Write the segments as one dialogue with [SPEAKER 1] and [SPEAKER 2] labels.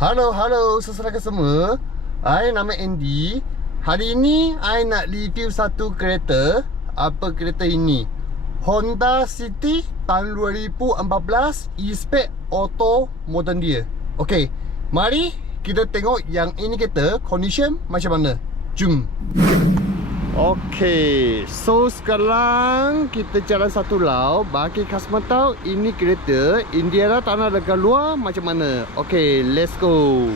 [SPEAKER 1] Halo, halo saudara semua. I nama Andy. Hari ini I nak review satu kereta. Apa kereta ini? Honda City tahun 2014 E-Spec Auto modern dia. Okey, mari kita tengok yang ini kereta condition macam mana. Jom. Okey, so sekarang kita jalan satu lau Bagi customer tahu ini kereta Indiana tanah dekat luar macam mana? Okey, let's go.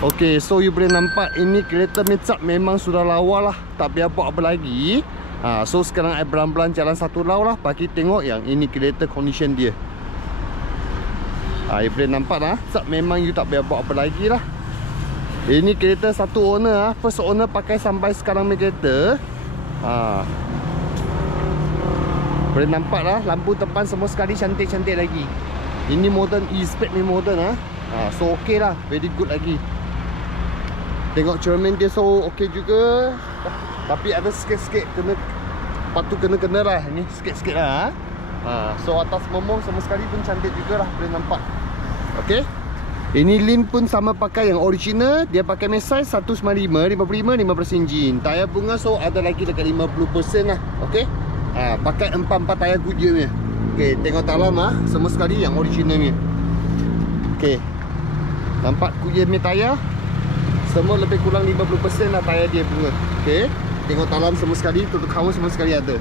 [SPEAKER 1] Okey, so you boleh nampak ini kereta mitsap memang sudah lawa lah Tak biar buat apa lagi. Ha, So sekarang I beran-beran jalan satu lau lah Bagi tengok yang ini kereta condition dia. Ha, You boleh nampak lah Sat memang you tak biar buat apa lagi lah ini kereta satu owner ah, First owner pakai sampai sekarang ni kereta ha. Boleh nampak lah Lampu depan semua sekali cantik-cantik lagi Ini modern E-Spec ni modern ah. ha. So ok lah Very good lagi Tengok cermin dia so ok juga Tapi ada sikit-sikit kena Patut kena-kena lah Ini sikit-sikit lah ha. So atas momong semua sekali pun cantik juga lah Boleh nampak Ok ini lin pun sama pakai yang original. Dia pakai mesh size 195 55 15 enjin Tayar bunga so ada lagi dekat 50% lah Okay ha, Pakai 4-4 tayar Goodyear ni Okay tengok dalam lah Semua sekali yang original ni. Okay Nampak Goodyear ni tayar? Semua lebih kurang 50% lah tayar dia bunga. Okay Tengok dalam semua sekali Tutup kawan semua sekali ada.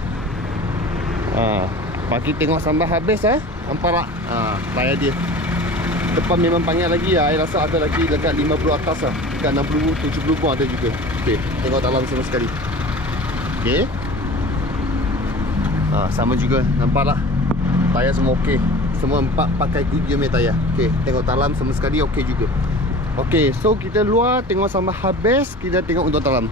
[SPEAKER 1] Ha, Bagi tengok sampai habis eh Nampak tak? Ha, Tayar dia Depan memang panjang lagi lah Saya rasa ada lagi dekat 50 atas lah Dekat 60, 70 pun ada juga. Okay, tengok dalam sama sekali. Okay ha, Sama juga, nampak tak Tayar semua okey. Semua empat pakai Goodyear punya tayar. Okay, tengok dalam sama sekali okey juga. Okay, so kita luar tengok sama habis Kita tengok untuk dalam.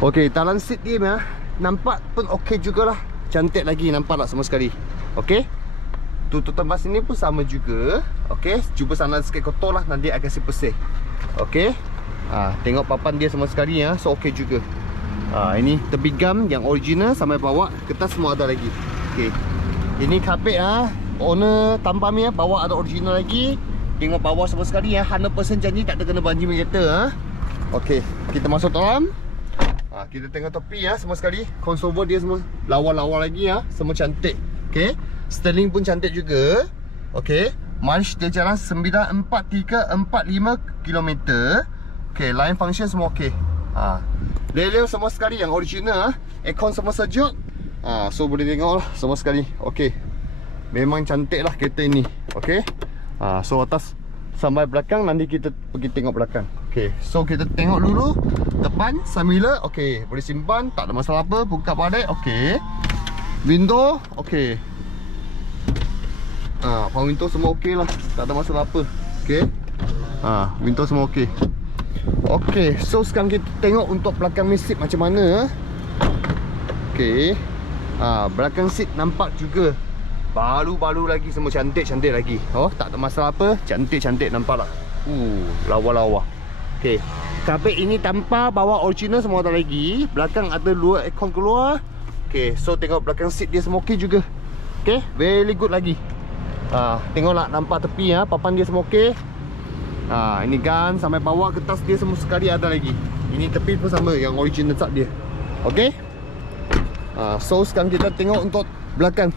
[SPEAKER 1] Okay, dalam seat dia ya, Nampak pun okey jugalah. Cantik lagi, nampak tak sama sekali. Okay tutupan bas ini pun sama juga. Okey, cuba sana sikit kotor lah Nanti akan si bersih Okey ha, Tengok papan dia sama sekali ya So okey juga. Ha, Ini tepi gam yang original Sampai bawa Kertas semua ada lagi. Okey Ini kapit ha. Owner tanpa ni ya Bawa ada original lagi. Tengok bawah sama sekali ya 100% janji tak ada kena banjir kereta ha. Okey Kita masuk dalam. Ha, Kita tengok tepi ya Semua sekali. Console dia semua Lawa-lawa lagi ya Semua cantik. Okey Sterling pun cantik juga. Okay Mileage dia jalan 94345 km Okay Line function semua okay ha. Lele semua sekali yang original ha. Aircon semua sejuk. Ha. So boleh tengok lah Semua sekali. Okay Memang cantik lah kereta ini. Okay ha. So atas Sampai belakang Nanti kita pergi tengok belakang. Okay So kita tengok dulu Depan Sambil Okay Boleh simpan Tak ada masalah apa Buka padai Okay Window Okay Ha, power window semua okey lah. Tak ada masalah apa. Okay ha, Window semua okey. Okay So sekarang kita tengok Untuk belakang seat macam mana Okay ha, Belakang seat nampak juga Baru-baru lagi Semua cantik-cantik lagi. Oh tak ada masalah apa. Cantik-cantik nampak lah. Uh, lawa-lawa. Okay Kapit ini tanpa bawa original semua ada lagi. Belakang ada dua aircon keluar. Okay So tengok belakang seat dia semua okey juga. Okay Very good lagi Ha, tengoklah nampak tepi ya, papan dia semua okey. Ha, ini gun sampai bawah kertas dia semua sekali ada lagi. Ini tepi pun sama yang original sak dia. Okey. Ha, so sekarang kita tengok untuk belakang.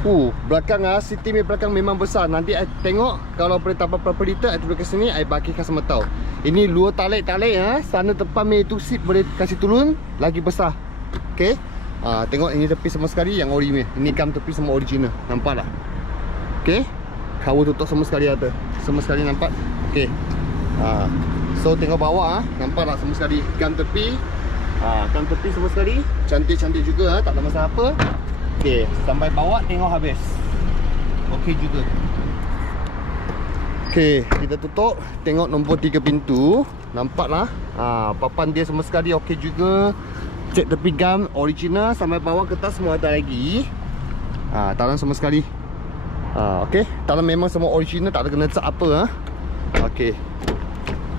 [SPEAKER 1] Uh, belakang ah, city ni belakang memang besar. Nanti I tengok kalau boleh tambah berapa liter, I ke sini, I bagi customer tahu. Ini luar talik-talik ah, sana depan me tu seat boleh kasih turun lagi besar. Okey. Ah, tengok ini tepi semua sekali yang ori ni. Ini kam tepi semua original. Nampak tak? Okey. Cover tutup semua sekali ada. Semua sekali nampak? Okey. Ah. So tengok bawah ah, nampak tak semua sekali kam tepi. Ah, kam tepi semua sekali. Cantik-cantik juga ah, tak ada masalah apa. Okey, sampai bawah tengok habis. Okey juga. Okey, kita tutup. Tengok nombor 3 pintu. Nampaklah. Ah, papan dia semua sekali okey juga. Cek tepi gam original sampai bawah kertas semua ada lagi. Ha, dalam semua sekali. Ha, okey, dalam memang semua original tak ada kena cat apa ha. Okey.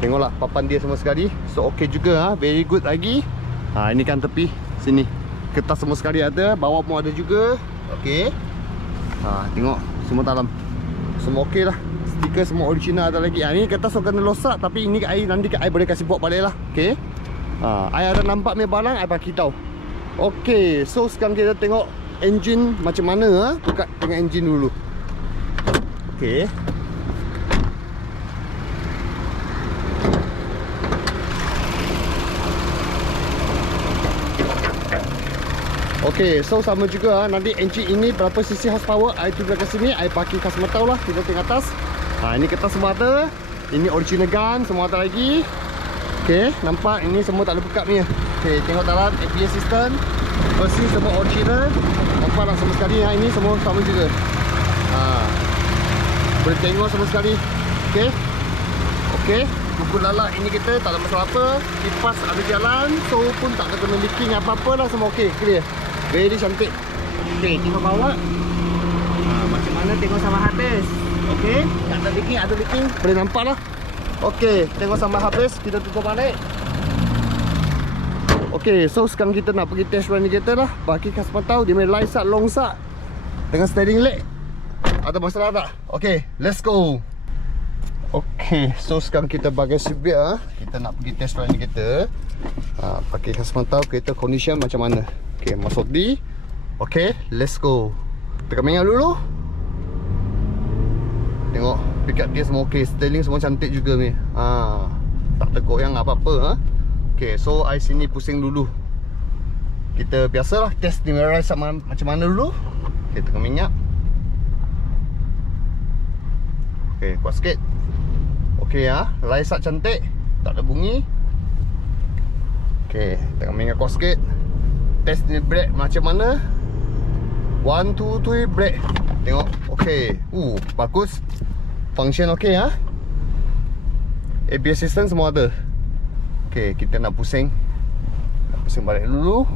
[SPEAKER 1] Tengoklah papan dia semua sekali. So okey juga ha, very good lagi. Ha, ini kan tepi sini. Kertas semua sekali ada, bawah pun ada juga. Okey. Ha, tengok semua dalam. Semua okey lah. Stiker semua original ada lagi. Ha, ni kertas so kena losak tapi ini air nanti air boleh kasih buat balik lah. Okey. Ha, air ada nampak ni barang, air bagi tahu. Okey, so sekarang kita tengok engine macam mana ha? Buka tengok engine dulu. Okey. Okey, so sama juga ha. nanti engine ini berapa cc horsepower I tunjuk kat sini, I parking customer tahu lah kita tengok atas. Ha ini kertas semua. Ini original gun semua ada lagi. Okey, nampak ini semua tak ada buka ni. Okey, tengok dalam ABS system. Besi semua original. Nampak tak sama sekali ha ini semua sama juga. Ha. Boleh tengok sama sekali. Okey. Okey, buku lalak ini kita tak ada masalah apa. Kipas ada jalan, so pun tak ada kena leaking apa-apa lah semua okey, clear. Very cantik. Okey, tengok bawah. Ha, macam mana tengok sama habis. Okey, tak ada leaking, ada leaking. Boleh nampak lah. Okey, tengok sama habis. Kita tutup balik. Okey, so sekarang kita nak pergi test run kita lah. Bagi customer tahu dia main light sat, long sat. Dengan steering leg. Ada masalah tak? Okey, let's go. Okey, so sekarang kita bagi sebiak ah. Kita nak pergi test run kita. Ha, pakai customer tahu kereta condition macam mana. Okey, masuk di. Okey, let's go. Tekan minyak dulu. Tengok pick up dia semua okey, styling semua cantik juga ni. Ha, tak tergoyang apa-apa ha. Okey, so I sini pusing dulu. Kita biasalah test di merah sama macam mana dulu. Okey, tekan minyak. Okey, kuat sikit. Okey ya, light cantik. Tak ada bunyi. Okey, tekan minyak kuat sikit test ni brake macam mana 1, 2, 3 brake Tengok Okay Uh, bagus Function okay ha? ABS system semua ada? Okay, kita nak pusing. Nak pusing balik dulu.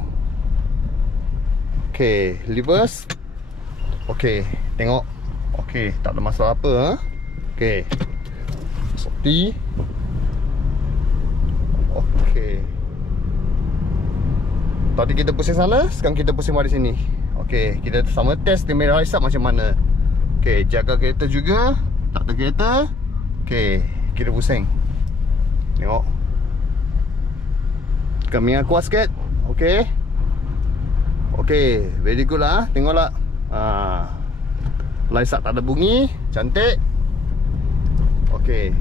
[SPEAKER 1] Okay, reverse Okay, tengok. Okay, tak ada masalah apa ha? Okay. Sorti Okay. Tadi kita pusing sana, sekarang kita pusing balik sini. Okey, kita sama test kamera risap macam mana. Okey, jaga kereta juga. Tak ada kereta. Okey, kita pusing. Tengok. Kami kuat sikit. Okey. Okey, very good lah. Tengoklah. Ah. Light tak ada bunyi, cantik. Okey.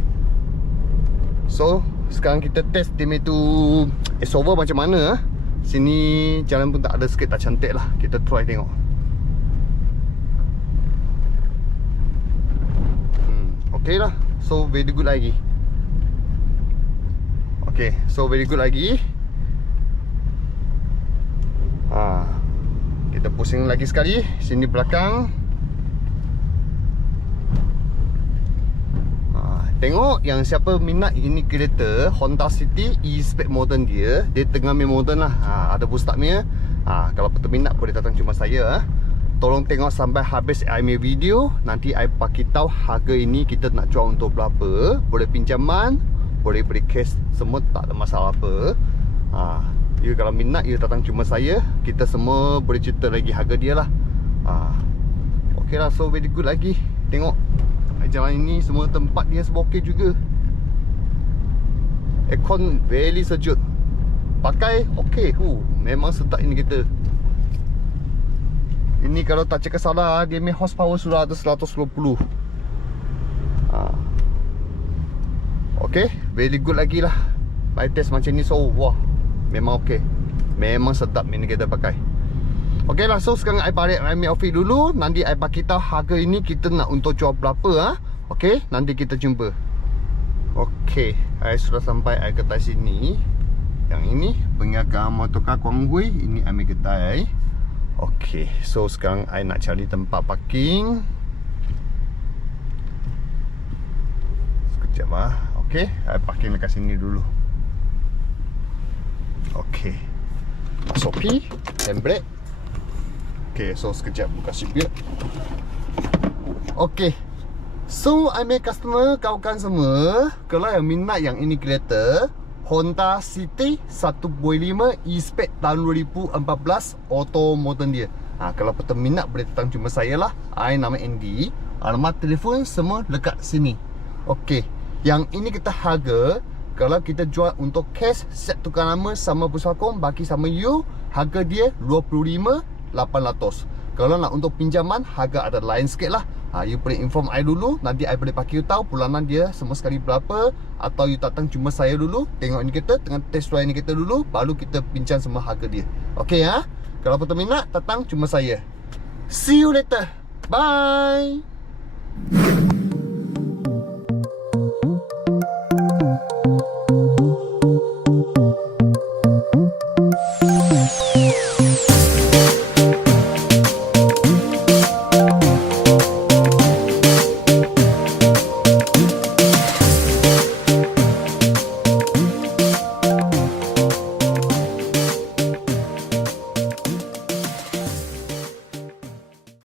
[SPEAKER 1] So, sekarang kita test tim itu Esover macam mana ah. Sini jalan pun tak ada sikit tak cantik lah Kita try tengok Okay lah So very good lagi. Okay So very good lagi. Ha. Kita pusing lagi sekali Sini belakang. Tengok yang siapa minat ini kereta Honda City E-Spec modern dia. Dia tengah main modern lah. Ha, Ada boost punya. Ha, Kalau betul minat boleh datang cuma saya ha. Tolong tengok sampai habis I make video. Nanti I pakai tahu harga ini kita nak jual untuk berapa. Boleh pinjaman Boleh beri cash Semua tak ada masalah apa. Ha, You kalau minat you datang cuma saya. Kita semua boleh cerita lagi harga dia lah. Ha. Okay lah so very good lagi. Tengok Jalan ini semua tempat dia semua okey juga. Aircon very sejuk Pakai okey. Hu, Memang sedap ini kita Ini kalau tak cakap salah Dia punya horsepower sudah ada 120 ha. Okay Very good lagi lah. By test macam ni so wah Memang okey. Memang sedap ini kita pakai. Okey lah, so sekarang I balik Remy Office dulu. Nanti I bagi tahu harga ini kita nak untuk jual berapa ha? Okey, nanti kita jumpa. Okey, I sudah sampai I kedai sini Yang ini, pengaga motorkar Kuang Hui Ini I kedai Okey, so sekarang I nak cari tempat parking. Sekejap lah Okey, I parking dekat sini dulu. Okey. Masuk P Handbrake Okay, so sekejap buka sipir Okay So, I make customer kawan-kawan semua Kalau yang minat yang ini kereta Honda City 1.5 E-Spec tahun 2014 Auto modern dia. Ha, Kalau petang minat boleh datang jumpa saya lah. I nama Andy Alamat telefon semua dekat sini. Okey Yang ini kita harga. Kalau kita jual untuk cash Set tukar nama sama pusakong Bagi sama you Harga dia 25,800 Kalau nak untuk pinjaman Harga ada lain sikit lah ha, You boleh inform I dulu Nanti I boleh pakai you tahu Bulanan dia semua sekali berapa Atau you datang jumpa saya dulu Tengok ni kita Tengah test drive ni kita dulu Baru kita bincang semua harga dia. Okey ha? Kalau petang minat Datang jumpa saya. See you later. Bye